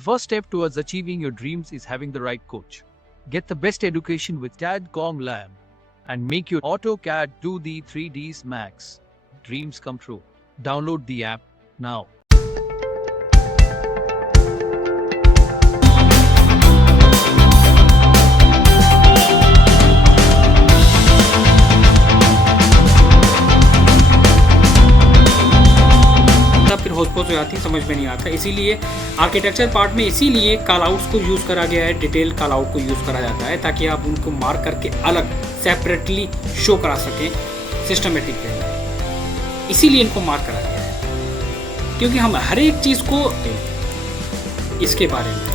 The first step towards achieving your dreams is having the right coach. Get the best education with Cadcomlab and make your AutoCAD do the 3Ds max. Dreams come true. Download the app now. फिर होस्पोस हो जाती है, समझ में नहीं आता। इसीलिए architecture part में इसीलिए कॉल आउट्स को यूज़ करा गया है, डिटेल कॉल आउट को यूज़ करा जाता है ताकि आप उनको मार्क करके अलग सेपरेटली शो करा सकें सिस्टमेटिक वे। इसीलिए इनको मार्क करा गया है क्योंकि हम हर एक चीज़ को इसके बारे में,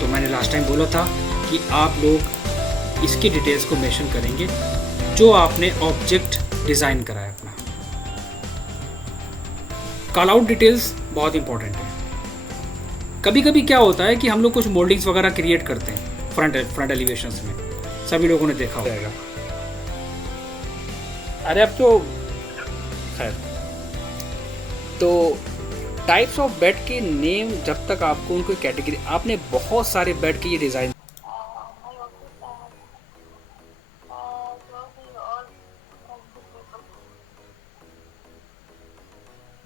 तो मैंने लास्ट टाइम बोला था कि आप लोग इसकी डिटेल्स को मेंशन करेंगे जो आपने ऑब्जेक्ट डिज़ाइन करा है अपना। कॉल आउट डिटेल्स बहुत इंपॉर्टेंट है। कभी कभी क्या होता है कि हम लोग कुछ मोल्डिंग्स वगैरह क्रिएट करते हैं फ्रंट एलिवेशंस में, सभी लोगों ने देखा होगा। अरे अब तो खैर, तो टाइप्स ऑफ बेड के नेम जब तक आपको उनको कैटेगरी, आपने बहुत सारे बेड के ये design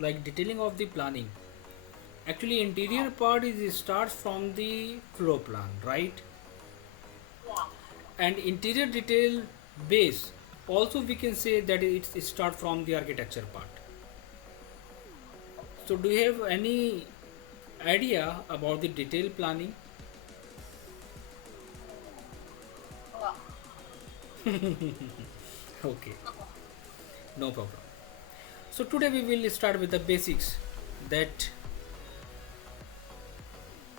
like detailing of the planning. Actually interior part is starts from the floor plan, right? Yeah. And interior detail base also we can say that it start from the architecture part. So do you have any idea about the detail planning? Okay, no problem. So today we will start with the basics, that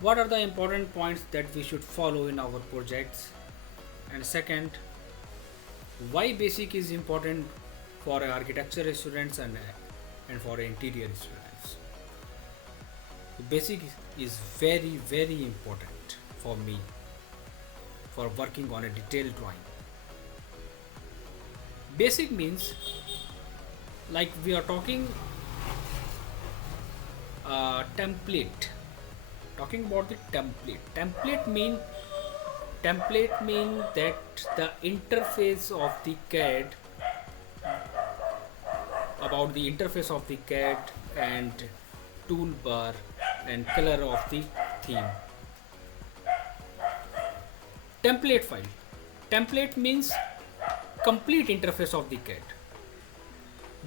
what are the important points that we should follow in our projects, and second, why basic is important for architecture students and for interior students. The basic is very important for me for working on a detailed drawing. Basic means, like we are talking template, talking about the template mean that the interface of the CAD, about the interface of the CAD and toolbar and color of the theme. Template file, template means complete interface of the CAD.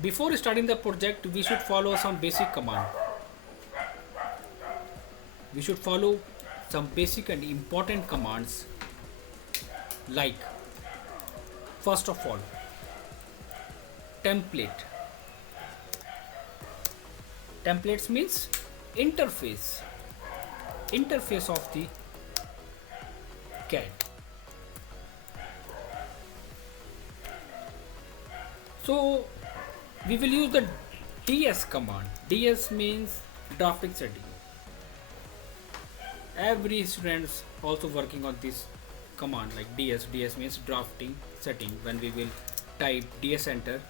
Before starting the project, we should follow some basic command. We should follow some basic and important commands, like first of all, template. Templates means interface of the CAD. So we will use the DS command. DS means drafting setting. Every students also working on this command, like DS. DS means drafting setting. When we will type DS enter,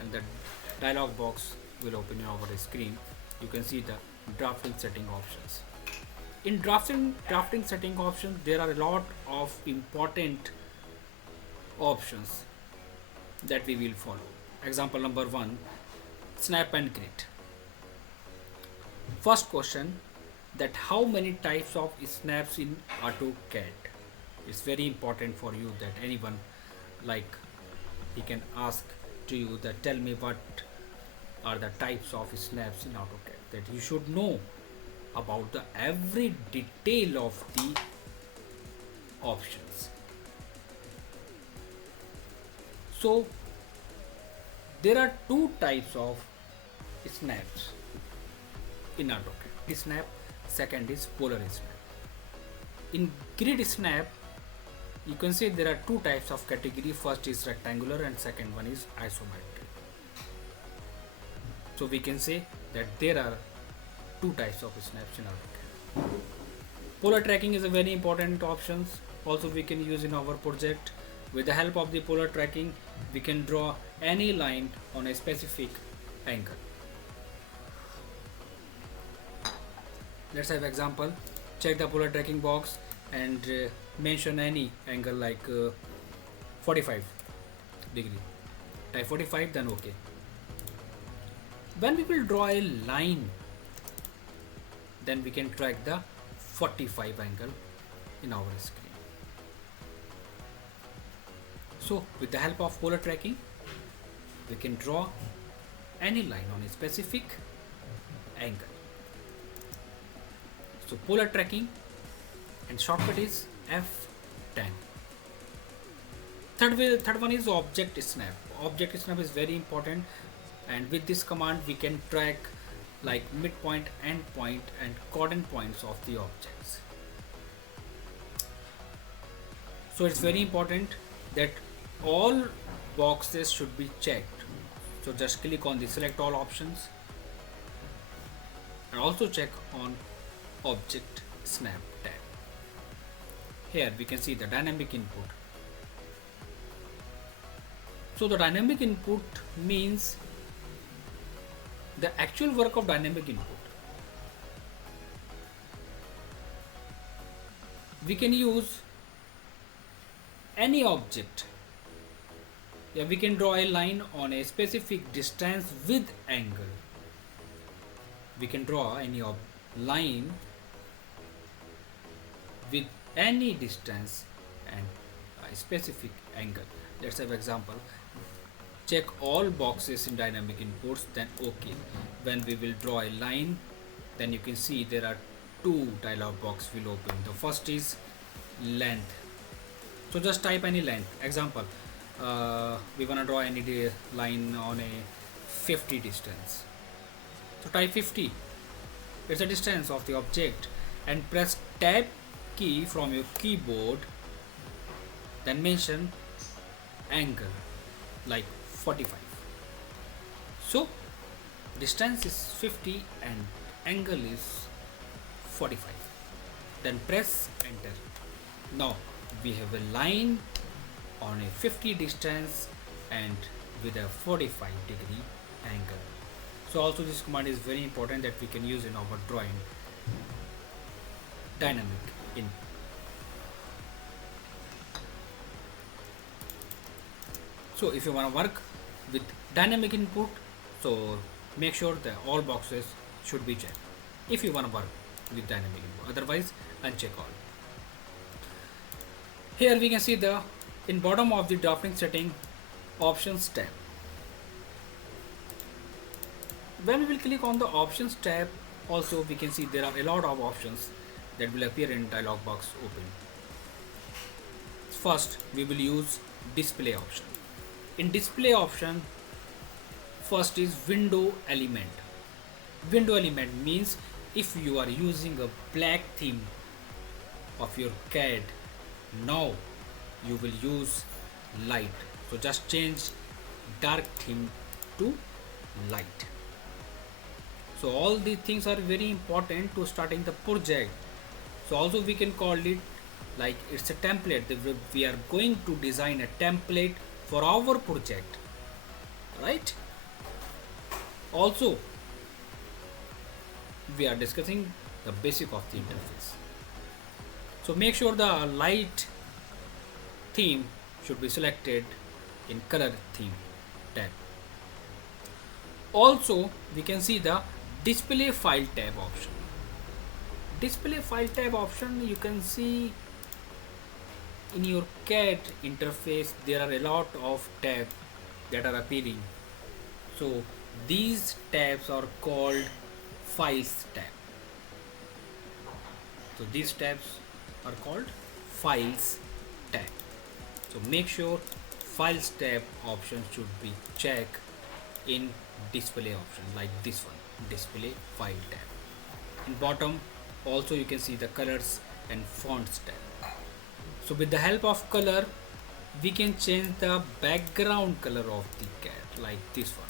and the dialog box will open on our screen, you can see the drafting setting options. In drafting setting options, there are a lot of important options that we will follow. Example number 1, snap and grid. First question, that how many types of snaps in AutoCAD? It's very important for you that anyone, like, he can ask to you that tell me what are the types of snaps in AutoCAD, that you should know about the every detail of the options. So there are two types of snaps in AutoCAD. Snap, second is polar snap. In grid snap, you can say there are two types of category. First is rectangular and second one is isometric. So we can say that there are two types of snaps in AutoCAD. Polar tracking is a very important option. Also we can use in our project. With the help of the polar tracking, we can draw any line on a specific angle. Let's have example. check the polar tracking box and mention any angle like 45 degree. Type 45, then OK. When we will draw a line, then we can track the 45 angle in our screen. So with the help of polar tracking, we can draw any line on a specific angle. So polar tracking, and shortcut is F10. Third one is object snap. Object snap is very important, and with this command we can track like midpoint, endpoint and coordinate points of the objects. So it's very important that all boxes should be checked. So just click on the select all options and also check on object snap tab. Here we can see the dynamic input. So the dynamic input means the actual work of dynamic input. We can use any object. Yeah, we can draw a line on a specific distance with angle. We can draw any line with any distance and a specific angle. Let's have example. Check all boxes in dynamic inputs, then OK. When we will draw a line, then you can see there are two dialog box will open. The first is length. So just type any length. Example, we want to draw any line on a 50 distance. So type 50. It's the distance of the object, and press tab key from your keyboard, then mention angle like 45. So distance is 50 and angle is 45. Then press enter. Now we have a line on a 50 distance and with a 45 degree angle. So also this command is very important that we can use in our drawing dynamic input. So if you want to work with dynamic input, so make sure that all boxes should be checked if you want to work with dynamic input, otherwise uncheck all. Here we can see the in bottom of the drafting setting options tab. When we will click on the options tab, also we can see there are a lot of options that will appear in dialog box open. First we will use display option. In display option, first is window element. Window element means if you are using a black theme of your CAD, now you will use light. So just change dark theme to light. So all these things are very important to starting the project. So also we can call it like it's a template. We are going to design a template for our project, right? Also we are discussing the basic of the interface. So make sure the light theme should be selected in color theme tab. Also we can see the display file tab option. Display file tab option, you can see in your CAD interface there are a lot of tabs that are appearing. So these tabs are called files tab. So these tabs are called files tab. So make sure files tab option should be checked in display option like this one, display file tab. In bottom also you can see the colors and fonts tab. So with the help of color we can change the background color of the CAD like this one.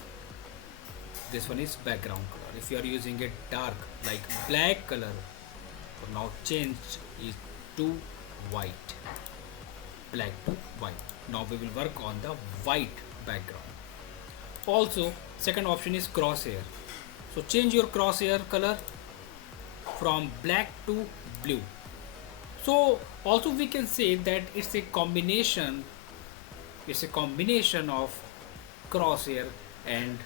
This one is background color. If you are using it dark like black color, so now change is to white, black to white. Now we will work on the white background. Also second option is crosshair. So change your crosshair color from black to blue. So also we can say that it's a combination of crosshair and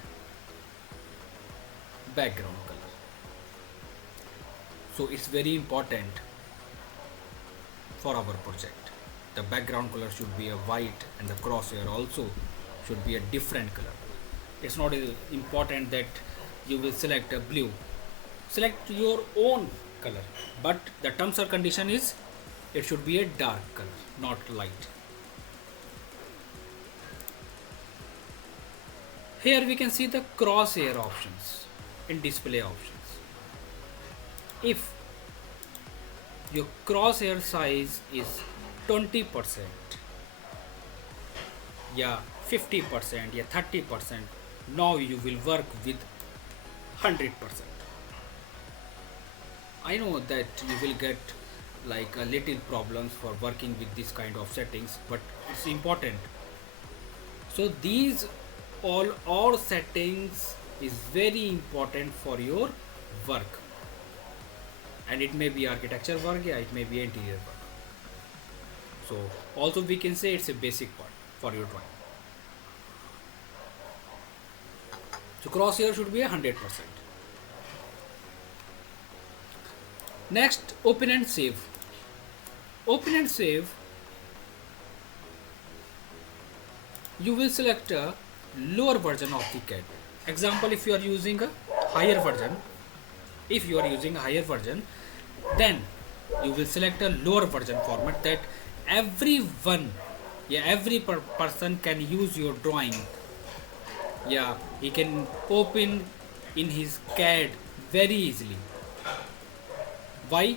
background color. So it's very important for our project. The background color should be a white and the crosshair also should be a different color. It's not important that you will select a blue. Select your own color, but the terms or condition is it should be a dark color, not light. Here we can see the crosshair options in display options. If your crosshair size is 20%, yeah 50%, yeah 30%, now you will work with 100%. I know that you will get like a little problems for working with this kind of settings, but it's important. So these all settings is very important for your work, and it may be architecture work, yeah it may be interior work. So also we can say it's a basic part for your drawing. So crosshair should be 100%. Next, open and save. Open and save, you will select a lower version of the CAD. Example, if you are using a higher version, then you will select a lower version format that everyone, every person can use your drawing. Yeah, he can open in his CAD very easily. Why?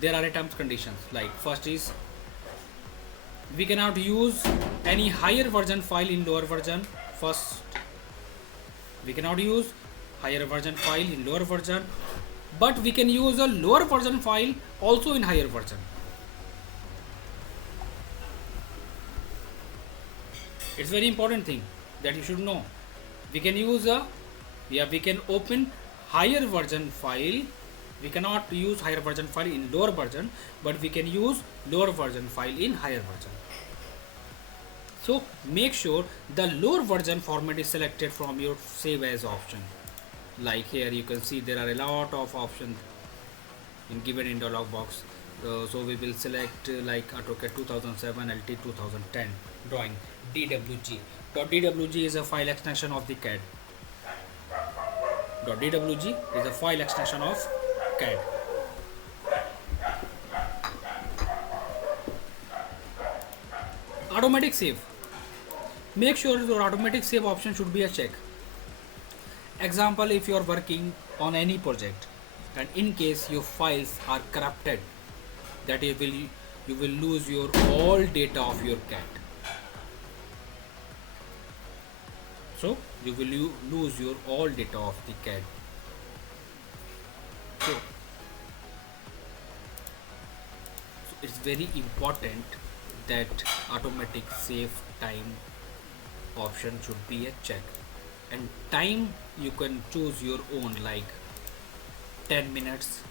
There are terms conditions, like first is we cannot use any higher version file in lower version. First, we cannot use higher version file in lower version, but we can use a lower version file also in higher version. It's very important thing that you should know. We can use we can open higher version file. We cannot use higher version file in lower version, but we can use lower version file in higher version. So make sure the lower version format is selected from your save as option. Like here you can see there are a lot of options given in dialog box. So we will select like AutoCAD 2007 LT 2010 drawing DWG. .dwg is a file extension of the CAD. .dwg is a file extension of CAD. Automatic save. Make sure your automatic save option should be a check. Example, if you are working on any project and in case your files are corrupted, that you will lose your all data of your CAD. So you will lose your all data of the CAD. So it's very important that automatic save time option should be a check, and time you can choose your own, like 10 minutes.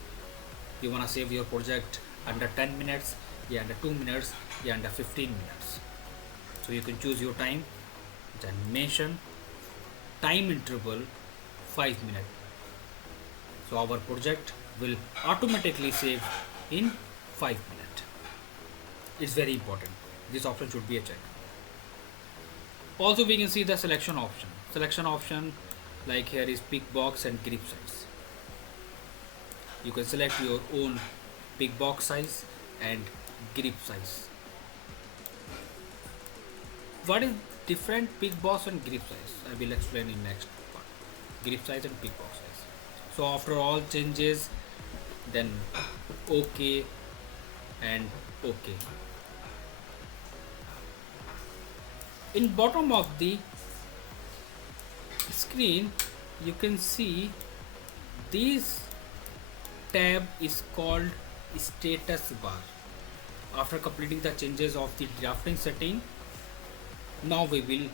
You want to save your project under 10 minutes, under 2 minutes, under 15 minutes. So you can choose your time, then mention time interval 5 minutes. So our project will automatically save in 5 minutes. It's very important. This option should be a check. Also we can see the selection option. Like here is pick box and grip size. You can select your own pick box size and grip size. What is different pick box and grip size? I will explain in next part. Grip size and pick box size. So after all changes, then OK and OK. In bottom of the screen you can see this tab is called status bar. After completing the changes of the drafting setting, now we will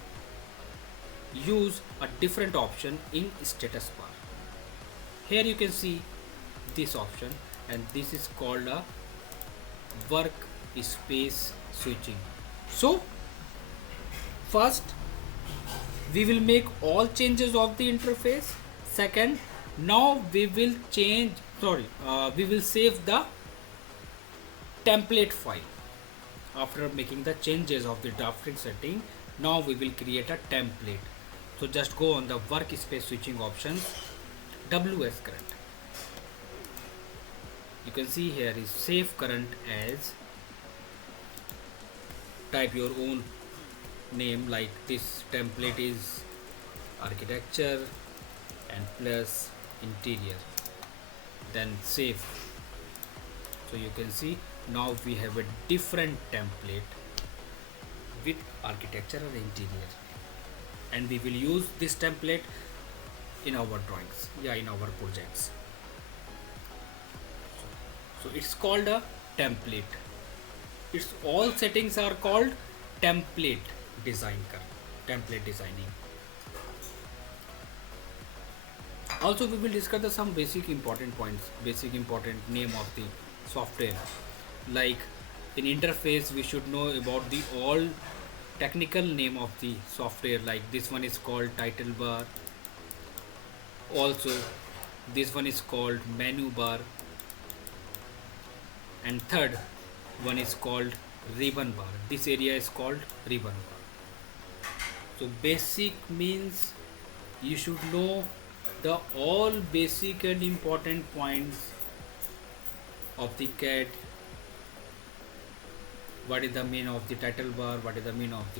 use a different option in status bar. Here you can see this option, and this is called a workspace switching. So first we will make all changes of the interface. Second, now we will we will save the template file. After making the changes of the drafting setting, now we will create a template. So just go on the workspace switching options, WS current. You can see here is save current as, type your own name, like this template is architecture and plus interior, then save. So you can see now we have a different template with architecture and interior, and we will use this template in our drawings, in our projects. So it's called a template. Its all settings are called template designing. Also we will discuss some basic important points, basic important name of the software. Like in interface we should know about the all technical name of the software, like this one is called title bar, also this one is called menu bar, and third one is called ribbon bar. This area is called ribbon bar. So basic means you should know the all basic and important points of the CAD. What is the meaning of the title bar, what is the meaning of the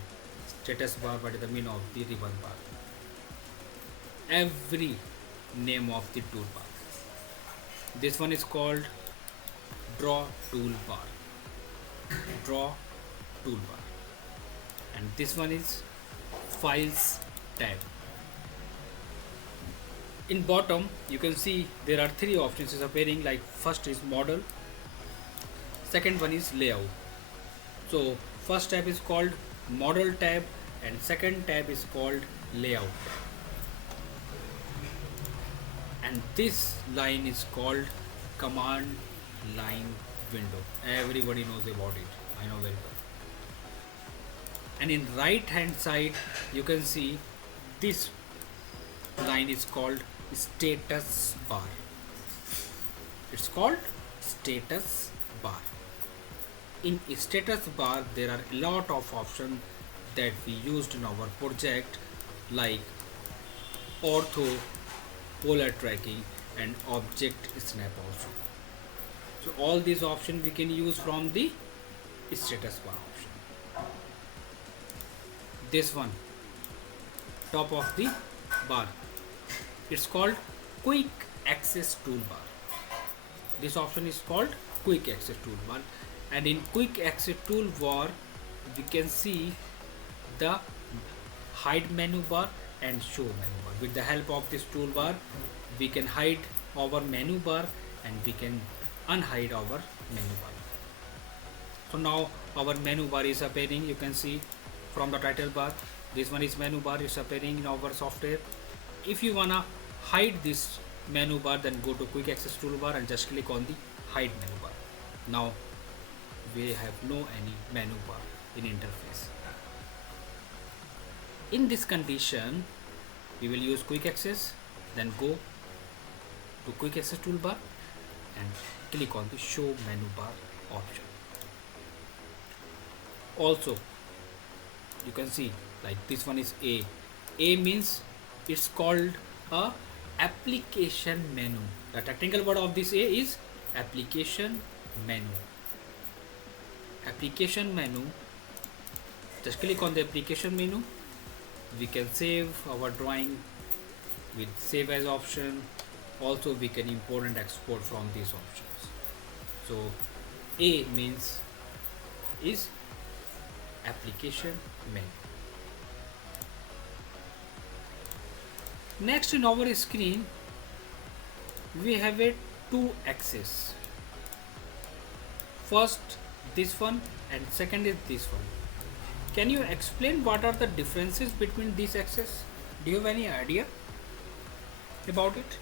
status bar, what is the meaning of the ribbon bar, every name of the toolbar. This one is called draw toolbar, and this one is files tab. In bottom you can see there are three options is appearing, like first is model, second one is layout. So first tab is called model tab and second tab is called layout tab, and this line is called command line window. Everybody knows about it, I know very well. And in right hand side you can see this line is called status bar. It's called status bar. In status bar there are a lot of options that we used in our project, like ortho, polar tracking and object snap also. So all these options we can use from the status bar option. This one, top of the bar, it's called quick access toolbar. This option is called quick access toolbar, and in quick access toolbar we can see the hide menu bar and show menu bar. With the help of this toolbar we can hide our menu bar and we can unhide our menu bar. So now our menu bar is appearing, you can see from the title bar. This one is menu bar, is appearing in our software. If you wanna hide this menu bar, then go to quick access toolbar and just click on the hide menu bar. Now we have no any menu bar in interface. In this condition we will use quick access, then go to quick access toolbar and click on the show menu bar option. Also you can see like this one is A means it's called a application menu. The technical word of this A is application menu. Application menu, just click on the application menu. We can save our drawing with save as option. Also we can import and export from these options. So A means is application menu. Next in our screen we have a two axis. First this one and second is this one. Can you explain what are the differences between these axes? Do you have any idea about it?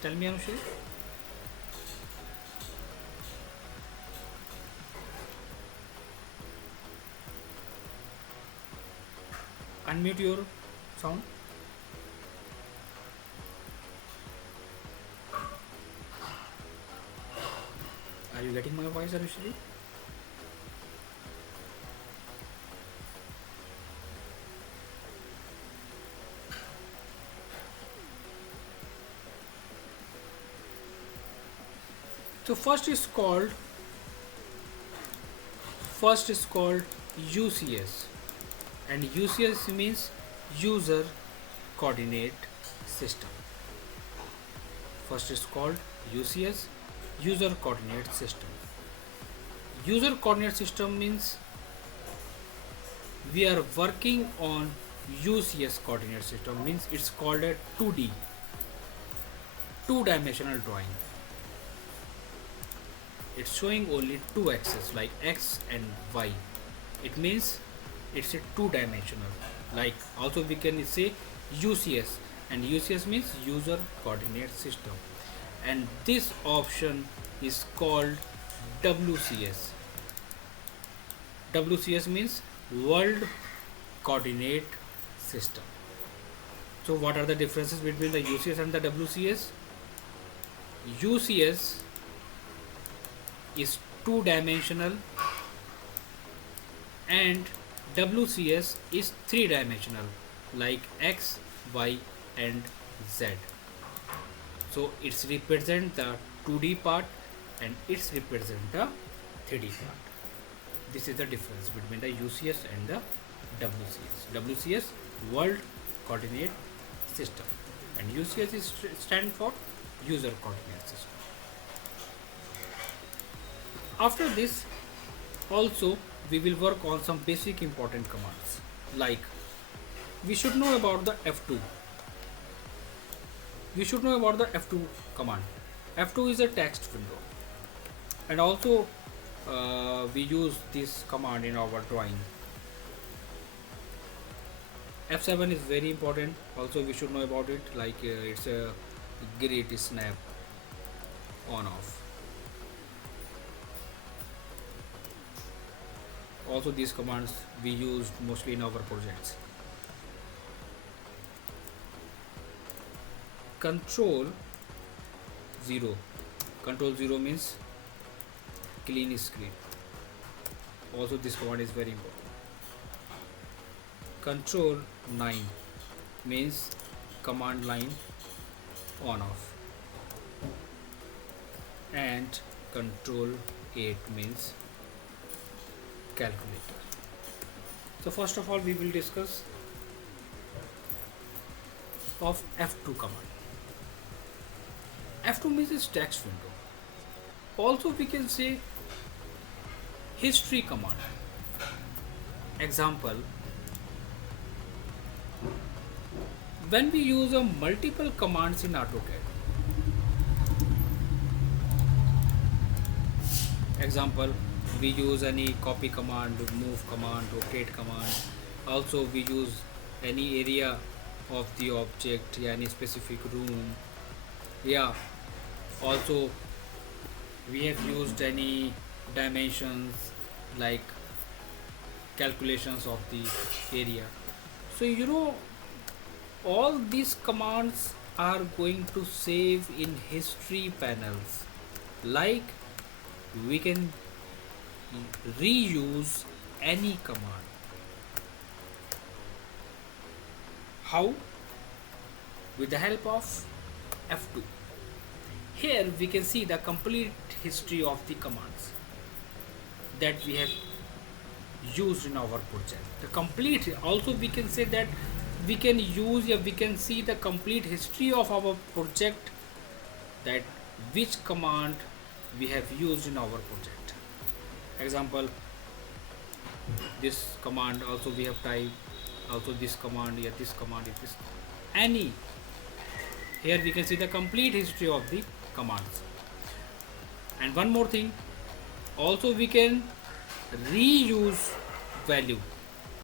Tell me, Anushri. Unmute your sound. Are you getting my voice, Anushri? So first is called UCS, and UCS means user coordinate system. First is called UCS, user coordinate system. User coordinate system means we are working on UCS coordinate system, means it's called a 2D, two-dimensional drawing. It's showing only two axes like X and Y. It means it's a two-dimensional. Like also we can say UCS, and UCS means user coordinate system, and this option is called WCS. WCS means World Coordinate System. So what are the differences between the UCS and the WCS? UCS is two-dimensional and WCS is three-dimensional like X, Y and Z. So it's represent the 2D part and it's represent the 3D part. This is the difference between the UCS and the WCS. WCS World Coordinate System and UCS is stand for User Coordinate System. After this also we will work on some basic important commands, like we should know about the F2. We should know about the F2 command. F2 is a text window, and also we use this command in our drawing. F7 is very important, also we should know about it, like it's a grid snap on off. Also these commands we used mostly in our projects. Control 0. Control 0 means clean screen. Also this command is very important. Control 9 means command line on off, and control 8 means calculator. So first of all we will discuss of F2 command. F2 means is text window. Also we can say history command. Example, when we use a multiple commands in AutoCAD. Example, we use any copy command, move command, rotate command. Also we use any area of the object, any specific room. Also we have used any dimensions like calculations of the area. So you know, all these commands are going to save in history panels. Like we can reuse any command. How? With the help of F2. Here we can see the complete history of the commands that we have used in our project. The complete, also we can say that we can use, we can see the complete history of our project, that which command we have used in our project. Example, this command also we have typed, also this command, this command, this any. Here we can see the complete history of the commands. And one more thing, also we can reuse value.